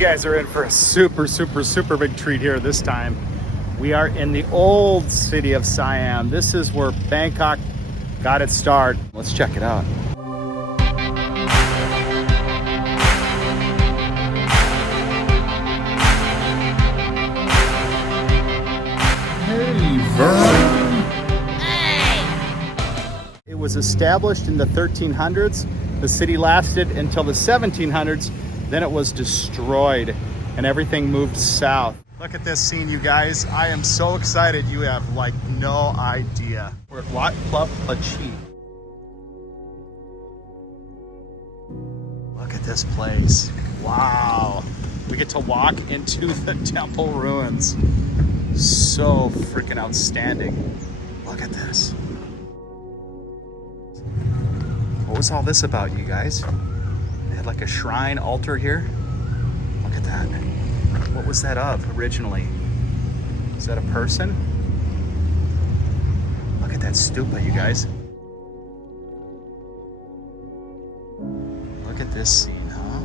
guys are in for a super big treat here this time. We are in the old city of Siam. This is where Bangkok got its start. Let's check it out. Hey, Vern. Hey. It was established in the 1300s. The city lasted until the 1700s. Then it was destroyed and everything moved south. Look at this scene, you guys. I am so excited. You have like no idea. We're at Wat Plup Lachi. Look at this place. Wow. We get to walk into the temple ruins. So freaking outstanding. Look at this. What was all this about, you guys? They had like a shrine altar here. Look at that. What was that of originally? Is that a person? Look at that stupa, you guys. Look at this scene, huh?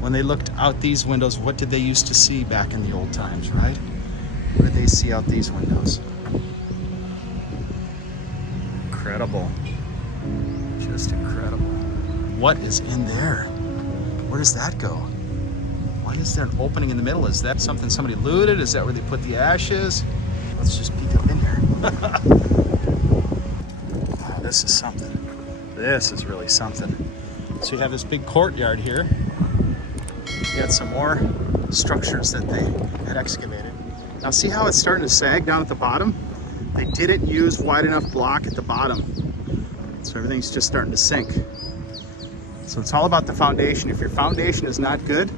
When they looked out these windows, what did they used to see back in the old times, right? What did they see out these windows? Incredible. Just incredible. What is in there? Where does that go? Why is there an opening in the middle? Is that something somebody looted? Is that where they put the ashes? Let's just peek up in here. Oh, this is something. This is really something. So you have this big courtyard here. You got some more structures that they had excavated. Now see how it's starting to sag down at the bottom? They didn't use wide enough block at the bottom. So everything's just starting to sink. So it's all about the foundation. If your foundation is not good,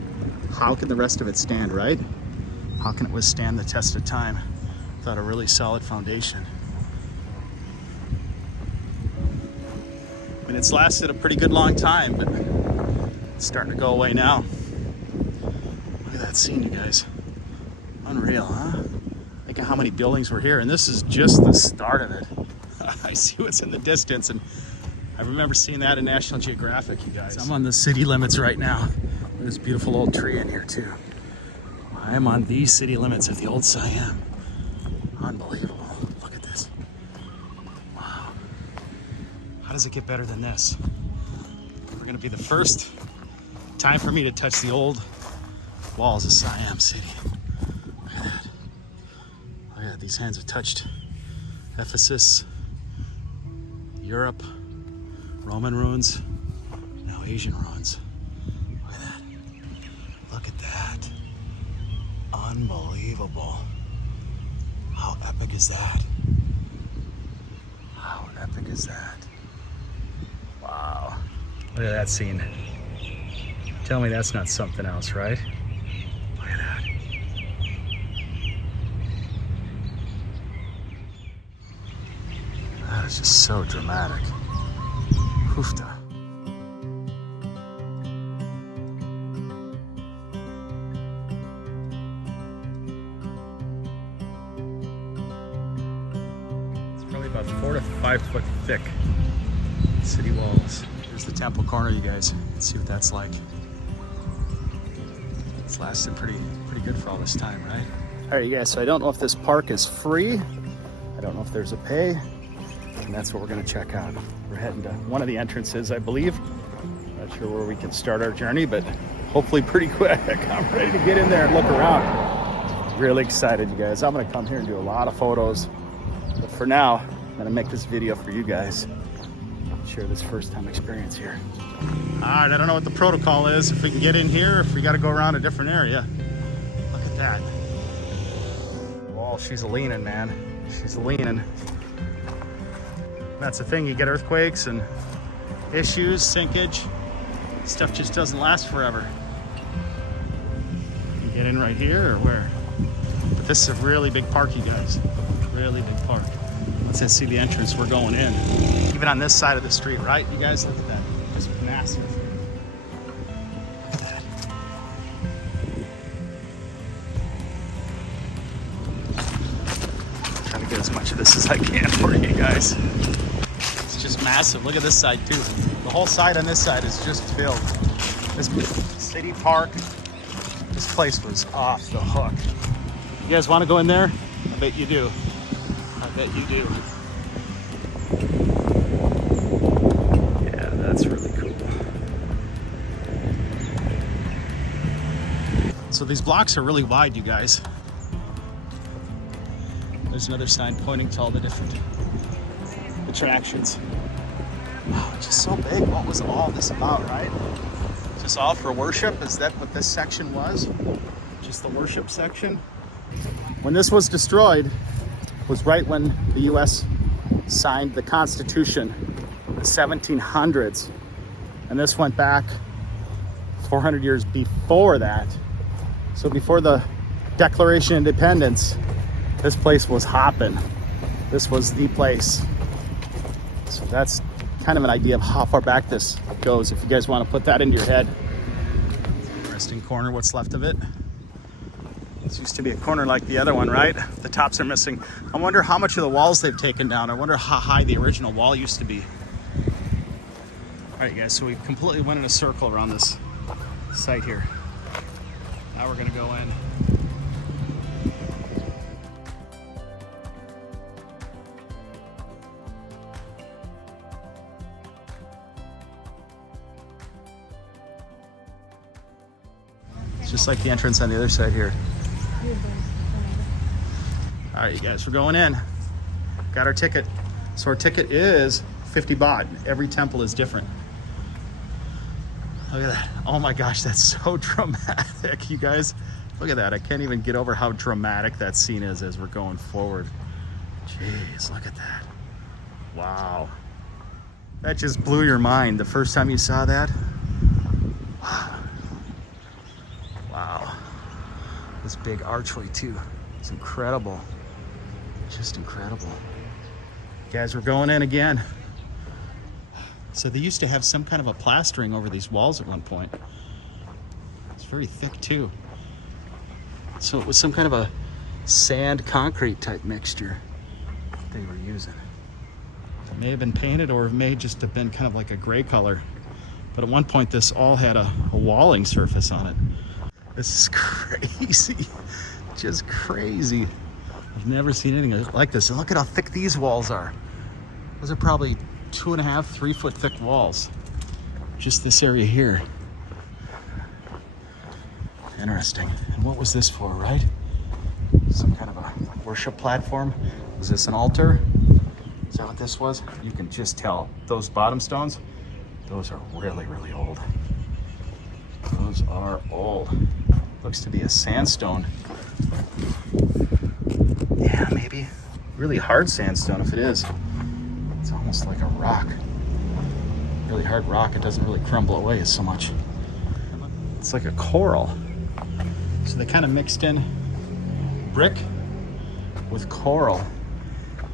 how can the rest of it stand, right? How can it withstand the test of time without a really solid foundation? I mean, it's lasted a pretty good long time, but it's starting to go away now. Look at that scene, you guys. Unreal, huh? Think of how many buildings were here, and this is just the start of it. I see what's in the distance, and I remember seeing that in National Geographic, you guys. I'm on the city limits right now. There's a beautiful old tree in here too. I am on the city limits of the old Siam. Unbelievable. Look at this. Wow. How does it get better than this? We're gonna be the first time for me to touch the old walls of Siam City. Look at that. Look at that. These hands have touched Ephesus, Europe, Roman ruins, now Asian ruins. Look at that. Look at that. Unbelievable. How epic is that? How epic is that? Wow. Look at that scene. Tell me that's not something else, right? Look at that. That is just so dramatic. Hoofda. It's probably about 4 to 5 foot thick city walls. Here's the temple corner, you guys. Let's see what that's like. It's lasted pretty good for all this time, right? All right, you guys, so I don't know if this park is free. I don't know if there's a pay. And that's what we're gonna check out. We're heading to one of the entrances, I believe. Not sure where we can start our journey, but hopefully pretty quick. I'm ready to get in there and look around. Really excited, you guys. I'm gonna come here and do a lot of photos. But for now, I'm gonna make this video for you guys. Share this first time experience here. All right, I don't know what the protocol is, if we can get in here, or if we gotta go around a different area. Look at that. Oh, she's leaning, man. She's leaning. That's the thing, you get earthquakes and issues, sinkage. Stuff just doesn't last forever. You get in right here or where? But this is a really big park, you guys. Really big park. Let's see the entrance, we're going in. Even on this side of the street, right? You guys, look at that. It's massive. Look at that. I'm trying to get as much of this as I can for you guys. It's just massive. Look at this side too. The whole side on this side is just filled. This city park, this place was off the hook. You guys want to go in there? I bet you do. I bet you do. Yeah, that's really cool. So these blocks are really wide, you guys. There's another sign pointing to all the different attractions. Wow, it's just so big. What was all this about, right? Just all for worship? Is that what this section was? Just the worship section? When this was destroyed was right when the US signed the Constitution, the 1700s. And this went back 400 years before that. So before the Declaration of Independence, this place was hopping. This was the place. So that's kind of an idea of how far back this goes, if you guys want to put that into your head. Interesting corner, what's left of it. This used to be a corner like the other one, right? The tops are missing. I wonder how much of the walls they've taken down. I wonder how high the original wall used to be. All right, guys, so we completely went in a circle around this site here. Now we're gonna go in. It's just like the entrance on the other side here. All right, you guys, we're going in. Got our ticket. So our ticket is 50 baht. Every temple is different. Look at that. Oh my gosh, that's so dramatic, you guys. Look at that. I can't even get over how dramatic that scene is as we're going forward. Jeez, look at that. Wow. That just blew your mind the first time you saw that. Wow. Wow. This big archway too. It's incredible. Just incredible. Guys, we're going in again. So they used to have some kind of a plastering over these walls at one point. It's very thick too. So it was some kind of a sand concrete type mixture that they were using. It may have been painted or it may just have been kind of like a gray color. But at one point this all had a walling surface on it. This is crazy. Just crazy. I've never seen anything like this. And look at how thick these walls are. Those are probably 2.5, 3 foot thick walls. Just this area here. Interesting. And what was this for, right? Some kind of a worship platform? Was this an altar? Is that what this was? You can just tell. Those bottom stones, those are really, really old. Those are old. Looks to be a sandstone. Yeah, maybe. Really hard sandstone if it is. It's almost like a rock. Really hard rock. It doesn't really crumble away so much. It's like a coral. So they kind of mixed in brick with coral.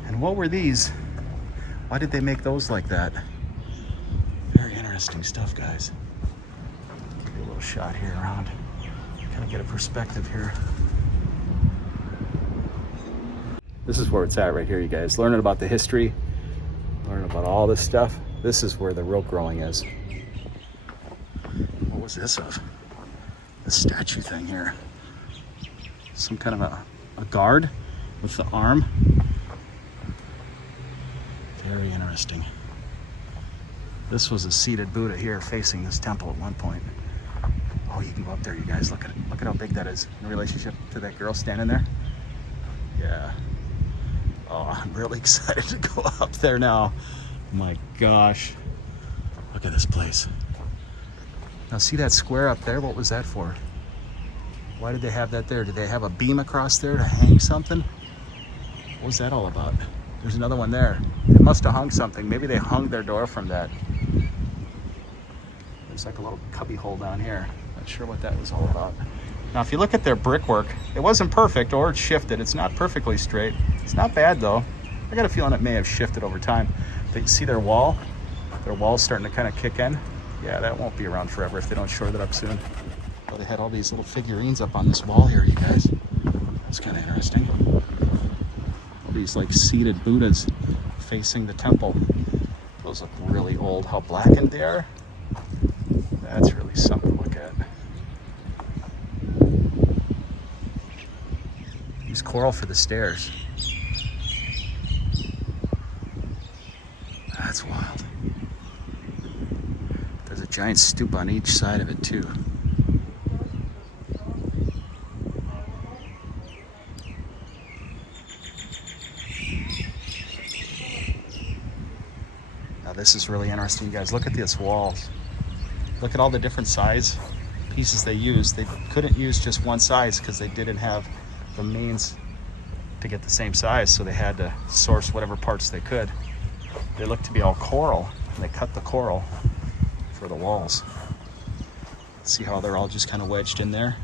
And what were these? Why did they make those like that? Very interesting stuff, guys. Give you a little shot here around. Kind of get a perspective here. This is where it's at right here, you guys. Learning about the history, learning about all this stuff. This is where the real growing is. What was this of? This statue thing here. Some kind of a guard with the arm. Very interesting. This was a seated Buddha here facing this temple at one point. Oh, you can go up there, you guys. Look at it. Look at how big that is in relationship to that girl standing there. Yeah. Oh, I'm really excited to go up there now. My gosh. Look at this place. Now see that square up there? What was that for? Why did they have that there? Did they have a beam across there to hang something? What was that all about? There's another one there. They must have hung something. Maybe they hung their door from that. There's like a little cubby hole down here. Not sure what that was all about. Now, if you look at their brickwork, it wasn't perfect or it's shifted. It's not perfectly straight. It's not bad though. I got a feeling it may have shifted over time. But you see their wall? Their wall's starting to kind of kick in. Yeah, that won't be around forever if they don't shore that up soon. Well, they had all these little figurines up on this wall here, you guys. That's kind of interesting. All these like seated Buddhas facing the temple. Those look really old. How blackened they are. That's really something. coral for the stairs. That's wild. There's a giant stoop on each side of it too. Now this is really interesting, you guys. Look at these walls. Look at all the different size pieces they used. They couldn't use just one size because they didn't have the means to get the same size, so they had to source whatever parts they could. They look to be all coral, and they cut the coral for the walls. See how they're all just kind of wedged in there?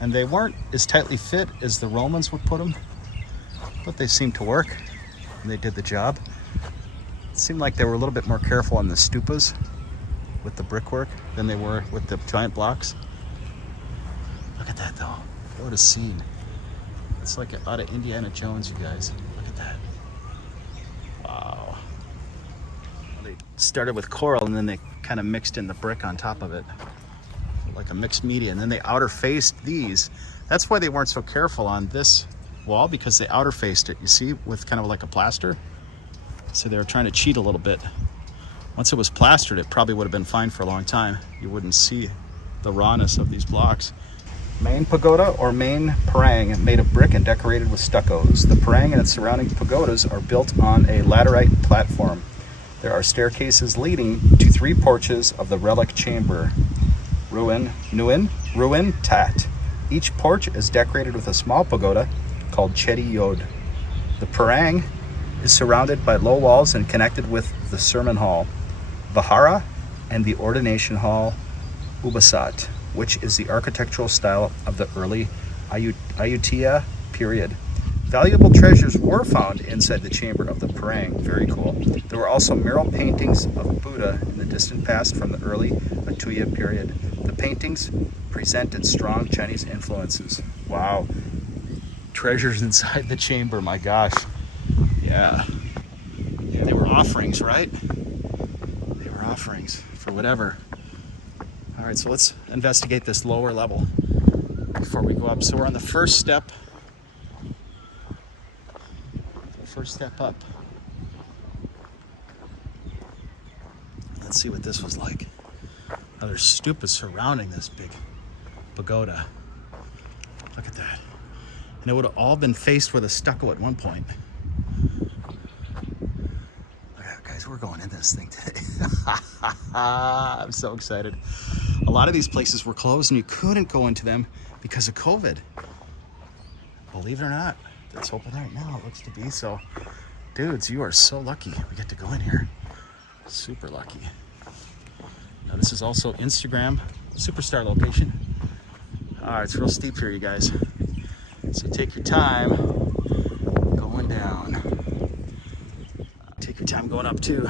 And they weren't as tightly fit as the Romans would put them, but they seemed to work, and they did the job. It seemed like they were a little bit more careful on the stupas with the brickwork than they were with the giant blocks. Look at that though. What a scene. It's like out of Indiana Jones, you guys. Look at that. Wow. Well, they started with coral and then they kind of mixed in the brick on top of it, like a mixed media, and then they outer faced these. That's why they weren't so careful on this wall, because they outer faced it, you see, with kind of like a plaster. So they were trying to cheat a little bit. Once it was plastered, it probably would have been fine for a long time. You wouldn't see the rawness of these blocks. Main pagoda, or main parang, made of brick and decorated with stuccos. The parang and its surrounding pagodas are built on a laterite platform. There are staircases leading to 3 porches of the relic chamber. Ruin tat. Each porch is decorated with a small pagoda called chedi yod. The parang is surrounded by low walls and connected with the sermon hall, vihara, and the ordination hall, ubasat, which is the architectural style of the early Ayutthaya period. Valuable treasures were found inside the chamber of the parang. Very cool. There were also mural paintings of Buddha in the distant past from the early Ayutthaya period. The paintings presented strong Chinese influences. Wow. Treasures inside the chamber, my gosh. Yeah. They were offerings, right? They were offerings for whatever. All right, so let's investigate this lower level before we go up. So we're on the first step. First step up. Let's see what this was like. Now there's stupas surrounding this big pagoda. Look at that. And it would have all been faced with a stucco at one point. Look at that, guys, we're going in this thing today. I'm so excited. A lot of these places were closed and you couldn't go into them because of COVID. Believe it or not, it's open right now, it looks to be. So, dudes, you are so lucky we get to go in here. Super lucky. Now, this is also Instagram superstar location. All right, it's real steep here, you guys. So take your time going down. Take your time going up too.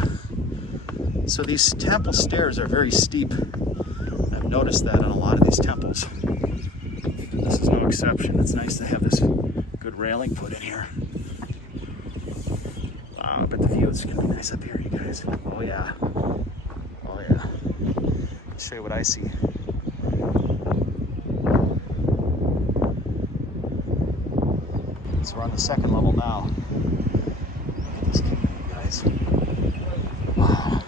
So these temple stairs are very steep. I've noticed that on a lot of these temples. And this is no exception. It's nice to have this good railing put in here. Wow, but the view is gonna be nice up here, you guys. Oh yeah. Oh yeah. I'll show you what I see. So we're on the second level now. Look at this kingdom, you guys. Wow.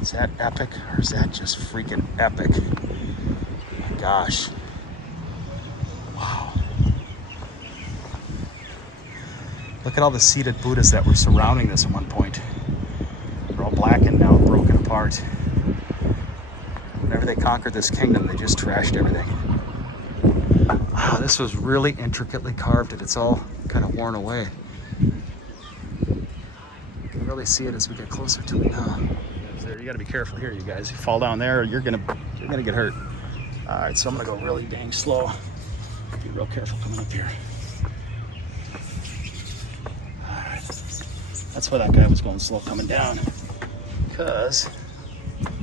Is that epic, or is that just freaking epic? Oh my gosh. Wow. Look at all the seated Buddhas that were surrounding this at one point. They're all blackened now, broken apart. Whenever they conquered this kingdom, they just trashed everything. Wow, this was really intricately carved and it's all kind of worn away. You can really see it as we get closer to it now. You gotta be careful here, you guys. You fall down there, you're gonna get hurt. All right, so I'm gonna go really dang slow. Be real careful coming up here. All right, that's why that guy was going slow coming down, because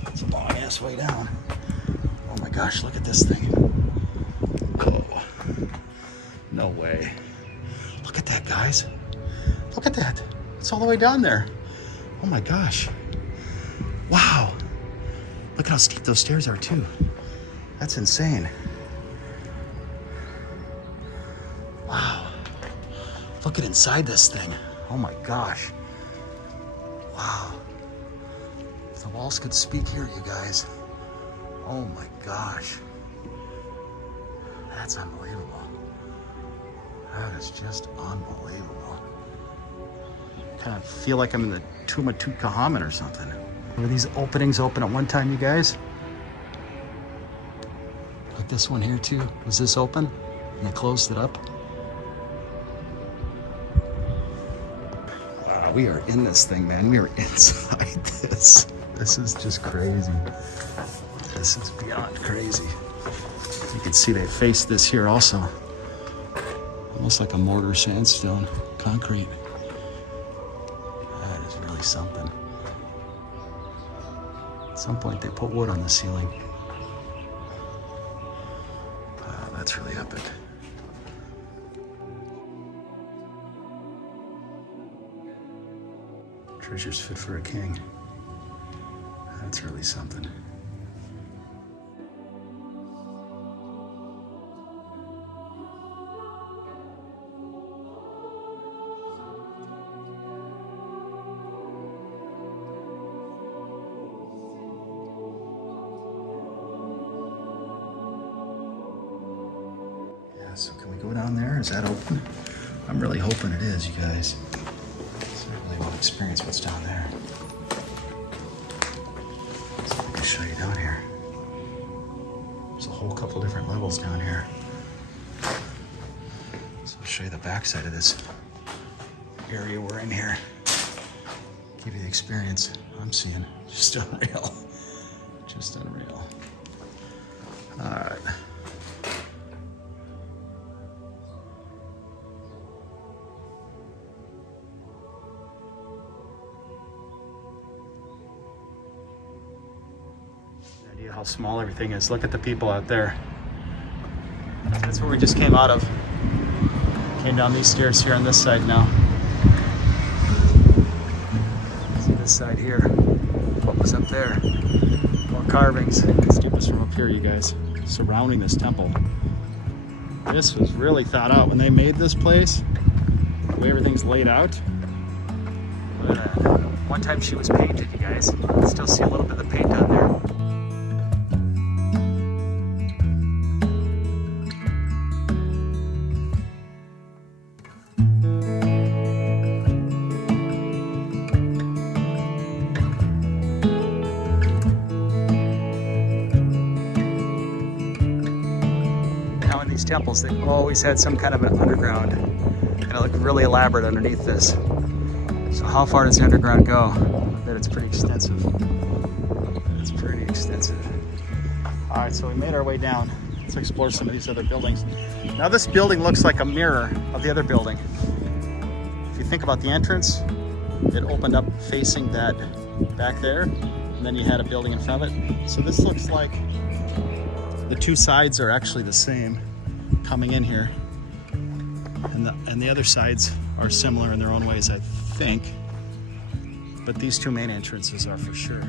it's a long ass way down. Oh my gosh, look at this thing. Whoa. No way. Look at that, guys. Look at that. It's all the way down there. Oh my gosh. Wow. Look how steep those stairs are too. That's insane. Wow. Look at inside this thing. Oh my gosh. Wow. If the walls could speak here, you guys. Oh my gosh. That's unbelievable. That is just unbelievable. Kind of feel like I'm in the Tomb of Tutankhamun or something. Were these openings open at one time, you guys? Like this one here too. Was this open? And they closed it up? Wow, we are in this thing, man. We are inside this. This is just crazy. This is beyond crazy. You can see they faced this here also. Almost like a mortar sandstone, concrete. That is really something. At some point they put wood on the ceiling. Wow, that's really epic. Treasures fit for a king. That's really something. So can we go down there? Is that open? I'm really hoping it is, you guys. So I really want to experience what's down there. So I can show you down here. There's a whole couple different levels down here. So I'll show you the backside of this area we're in here. Give you the experience I'm seeing. Just unreal. Just unreal. All right. How small everything is. Look at the people out there. That's where we just came out of. Came down these stairs here on this side now. See this side here. What was up there? More carvings. Let's do this from up here, you guys. Surrounding this temple. This was really thought out when they made this place. The way everything's laid out. Look at that. One time she was painted, you guys. You can still see a little bit of the paint on there. Temples, they've always had some kind of an underground, and it looked really elaborate underneath this. So how far does the underground go? I bet it's pretty extensive. It's pretty extensive. All right, so we made our way down. Let's explore some of these other buildings. Now this building looks like a mirror of the other building. If you think about the entrance, it opened up facing that back there, and then you had a building in front of it. So this looks like the two sides are actually the same coming in here, and the other sides are similar in their own ways, I think, but these two main entrances are for sure.